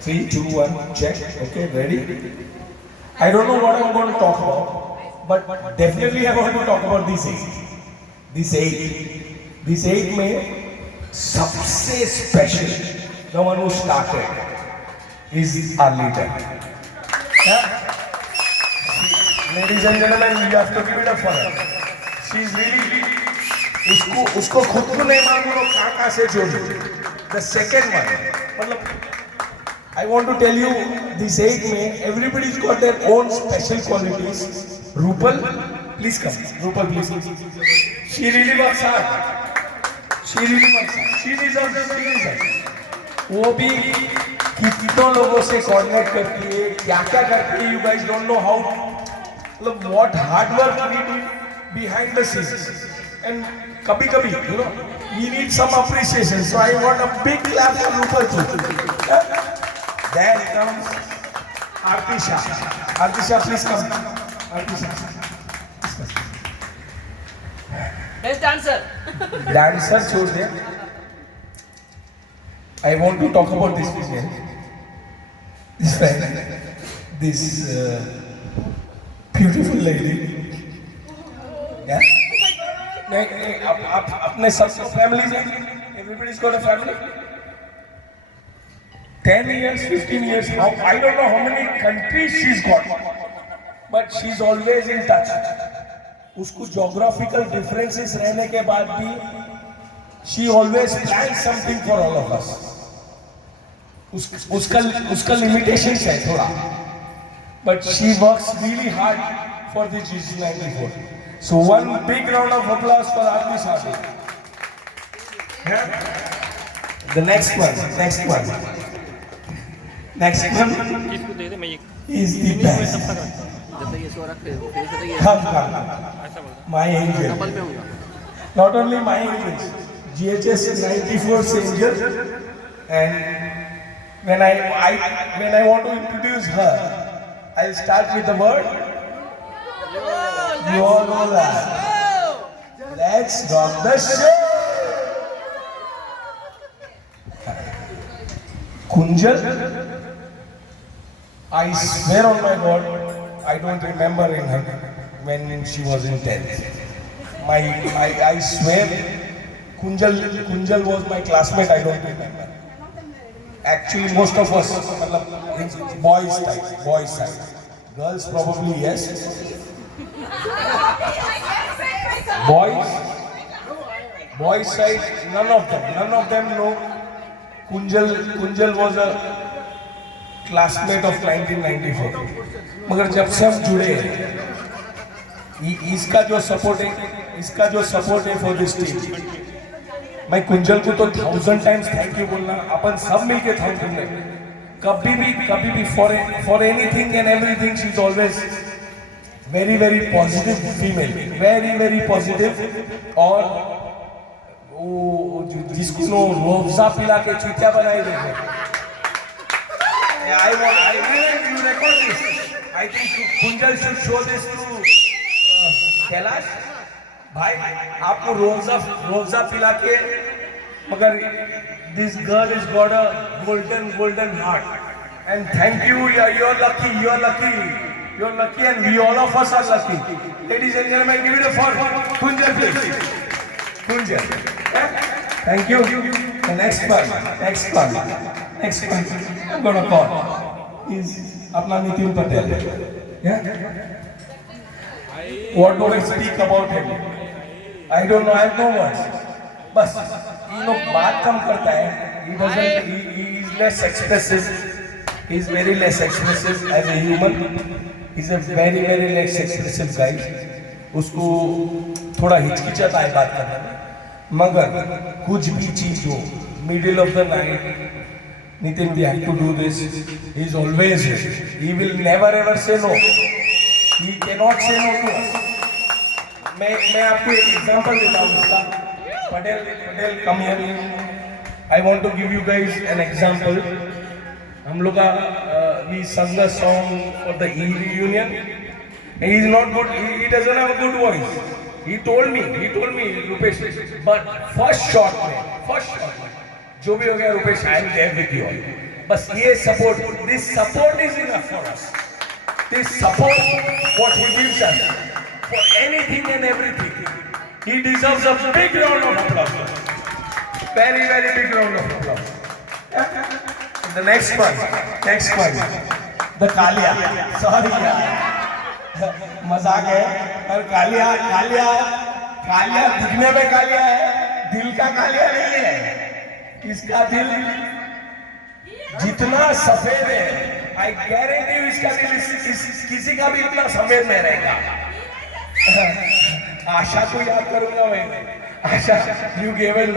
Three, two, one, check. Okay, ready? I don't know what I'm going to talk about, but definitely I want to talk about these eight. These eight. These eight में सबसे special, the one who started, is our leader. Yeah? Ladies and gentlemen, you have to give it up for her. She's really उसको खुद को नहीं मालूम लोग कहाँ से जोड़ी. The second one, मतलब I want to tell you, this eight में everybody's got their own special qualities. Rupal, please come. Rupal, please. She really works hard. She really works hard. She deserves the recognition. वो भी कितनों लोगों से coordinate करती है, क्या-क्या करती है. You guys don't know how. Look what hard work we do behind the scenes. And कभी-कभी, you know, we need some appreciation. So I want a big clap for Rupal too. There comes Artisha. Artisha, please come. Artisha. Best dancer. Dancer छोड़ दे. I want to talk about this female. This friend. This beautiful lady. Yeah. नहीं आप अपने सब family में. Everybody's got a family. 10 years, 15 years, I don't know how many countries she's got, but she's always in touch. उसको geographical differences रहने के बाद भी, she always plans something for all of us. उसका limitations है थोड़ा, but she works really hard for the GC94. So one big round of applause for Aarti Sahi. Yeah? The next one. Next one is the best. My angel. Not only my angel, GHS 94's angel. And when I want to introduce her, I'll start with the word. You all know that. Let's rock the show. Kunjal. I swear on my God, I don't remember in her when she was in 10th. I swear, Kunjal was my classmate, I don't remember. Actually, most of us, boys side. Girls probably yes. Boys side, none of them know. Kunjal was a classmate of 1994. मगर जब से हम जुड़े इसका जो support है for this team, मैं कुंजल को तो 1000 टाइम्स थैंक यू बोलना, अपन सब मिलके थैंक यू बोलना. कभी भी for anything and everything she is always very very positive female, very positive. और वो जिसको रोज़ा पिला के चूतिया बनाई देते. I you record this. I think Kunjal should show this to Kailash. भाई आपको रोज़ा पिला के, मगर this girl has got a golden heart. And thank you. You're lucky, and we all of us are lucky. Ladies and gentlemen, give it a for Kunjal, please. Kunjal. Thank you. The next one. I'm gonna call is Apna Nitin Patel. Yeah. What do I speak about him? I don't know. I have no words. बस बात कम करता है. He is less expressive. He is very less expressive as a human. He is a very less expressive guy. उसको थोड़ा हिचकिचाता है बात करने में. मगर कुछ भी चीज हो, middle of the night, Nitin, we have to do this. He is always here. He will never ever say no. He cannot say no to us. मैं आपको एक एग्जांपल देता हूँ उसका. Patel come here. I want to give you guys an example. हम लोग का we sung the song for the reunion. He is not good. He doesn't have a good voice. He told me, Rupesh. But first shot में, जो भी हो गया Rupesh, I am there with you all. बस ये support, this support is enough for us. This support, what he gives us for anything and everything, he deserves a big round of applause. Very, very big round of applause. The next one, the Kalia. Sorry यार, मजाक है. पर कालिया दिखने में कालिया है, दिल का कालिया नहीं है. इसका दिल जितना सफेद है, आई गारंटी यू इसका दिल किसी का भी इतना सफेद नहीं रहेगा. आशा को याद करूंगा मैं. आशा यू गेवन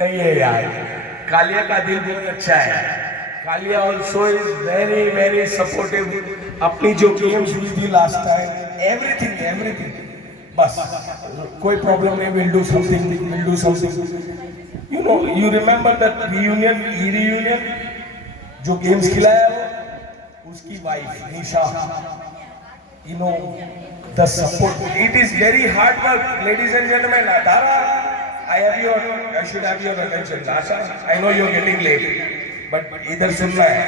नहीं है यार. कालिया का दिल बहुत अच्छा है. Kalia also is very very supportive. अपनी जो गेम्स हुई थी लास्ट टाइम, एवरीथिंग बस कोई प्रॉब्लम नहीं. Will do something. You remember that reunion जो गेम्स खिलाया वो, उसकी wife Nisha. The support, it is very hard work, ladies and gentlemen. Dara, I should have your attention. Asha, I know you are getting late, but इधर सुनना है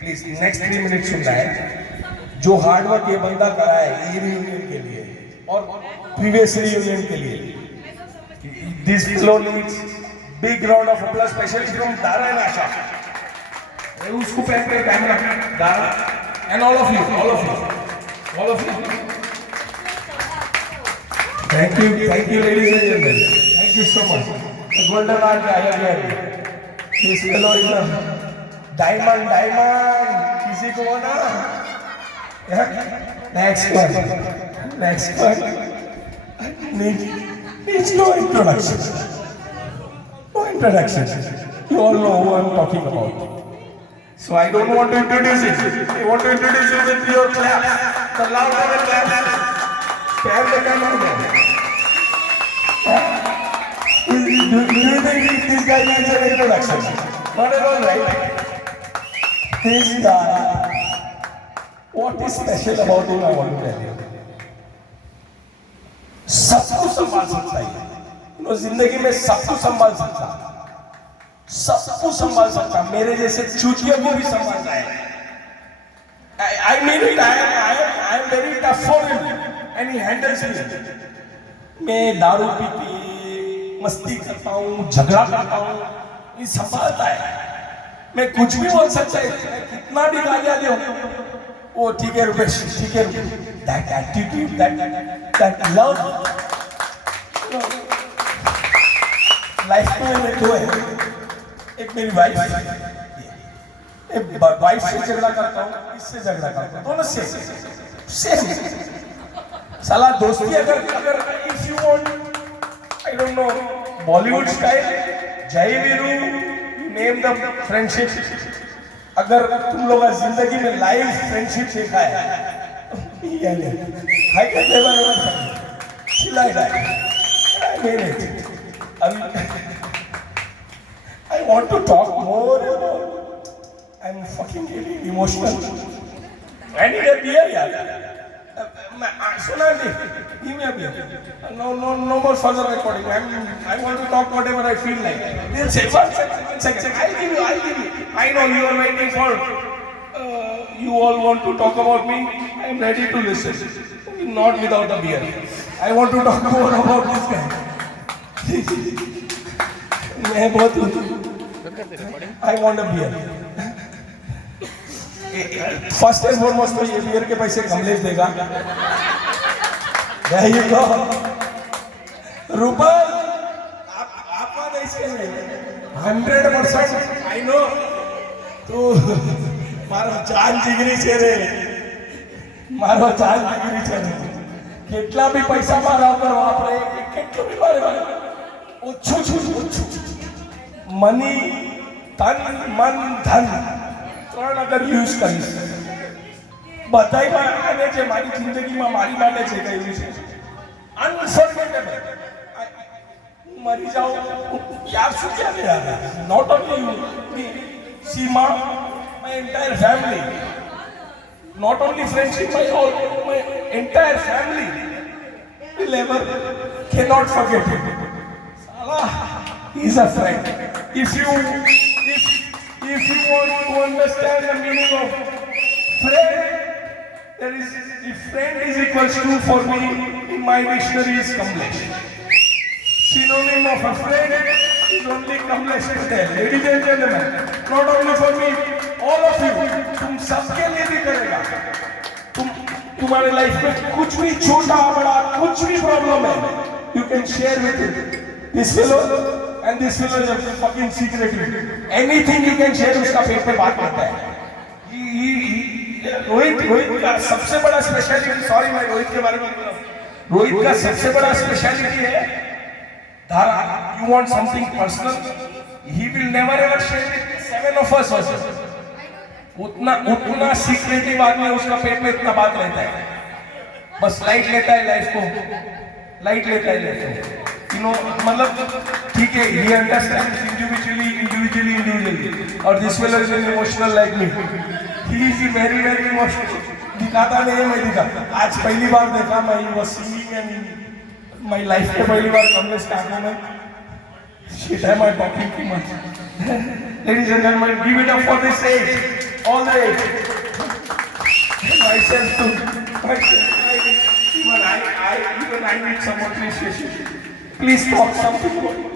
please next 3 minutes सुनना है. जो हार्ड वर्क ये बंदा करा है ये reunion के लिए और previous reunion के लिए, this fellow needs big round of applause, especially from Dara and Asha. उसको पहन के camera, Dara and all of you. Thank you ladies and gentlemen. Thank you so much. The golden art guy again. This fellow is a diamond. किसी को हो ना? Yeah? Next one. Needs no introduction. You all know who I'm talking about. So I don't want to introduce it. I want to introduce you with your claps. The louder the claps. Have the camera. Do you think this guy needs an introduction? Not at all, right? This guy, what is special about him, I want to tell you. सब कुछ संभाल सकता है. जिंदगी में सब कुछ संभाल सकता. मेरे जैसे चूतिया को भी संभालता है. I mean it. I am very tough for him and he handles me. मैं दारू पी के मस्ती करता हूँ, झगड़ा करता हूँ, ये संभालता है. मैं कुछ भी बोल सकता है, कितना भी गालियाँ दे, वो ठीक है रुपेश, ठीक है. That attitude, that love. Life में दो है. एक मेरी वाइफ से झगड़ा करता हूँ, इससे झगड़ा करता हूँ, दोनों से साला दोस्ती. अगर if you want, I don't know, Bollywood style, जय वीरू, नेम द फ्रेंडशिप. अगर तुम लोग जिंदगी में लाइव फ्रेंडशिप देखा है, high can never I want to talk more. I'm fucking getting emotional. I need a beer, yaar. Sonali, give me a beer. No more further recording. I want to talk whatever I feel like. They'll say, one second. I'll give you. I know you are waiting for. You all want to talk about me. I am ready to listen. Not without the beer. I want to talk more about this guy. मैं बहुत I want a beer. First and foremost, तो ये beer के पैसे कमलेश देगा. There you go. Rupal, आप ऐसे 100% I know. तो मारो जान जिगरी छे रे. કેટલા બી પૈસા મારા ઉપર વાપરે, કેટલું બી મારે ઓછું મની, તન, મન, ધન ત્રણ અગર યુઝ કરીશ બધાય આને જે મારી જિંદગીમાં મારી માટે છે કહ્યું છે અનફોર્ગેટેબલ. મરી જાઉં યાર, શું ક્યારે યાર, not only you, Seema, my entire family, not only friendship, my entire family will ever cannot forget him. Salah, he is a friend. if you want to understand the meaning of friend, there is, if friend is equals to for me in my dictionary is Kamlesh. Synonym of a friend is only Kamlesh Patel. Ladies and gentlemen, not only for me, all of you, तुम सबके लिए भी करेगा. तुम्हारे life में कुछ भी छोटा बड़ा कुछ भी प्रॉब्लम है, you can share with him. This fellow and this fellow is a fucking secretive. Anything you can share उसका पेट पे बात करता है. रोहित का सबसे बड़ा स्पेशलिटी, सॉरी मैं रोहित के बारे में बोल रहा हूँ. रोहित का सबसे बड़ा स्पेशलिटी है धारा. You want something personal, he will never ever share with 7 of us also. उतना सीक्रेटिव आदमी, उसका पेट में इतना बात रहता है. बस लाइट लेता है लाइफ को, लाइट लेता है लाइफ को. You know, मतलब ठीक है, he understands individually. और this fellow is emotional like me. He is very emotional. दिखाता नहीं है, मैं दिखाता. आज पहली बार देखा मैं, he was singing and my life के पहली बार कमलेश काका में. Shit, am I talking too much? Ladies and gentlemen, give it up for this age, all the age. Myself too. Even I need some appreciation. Please talk something.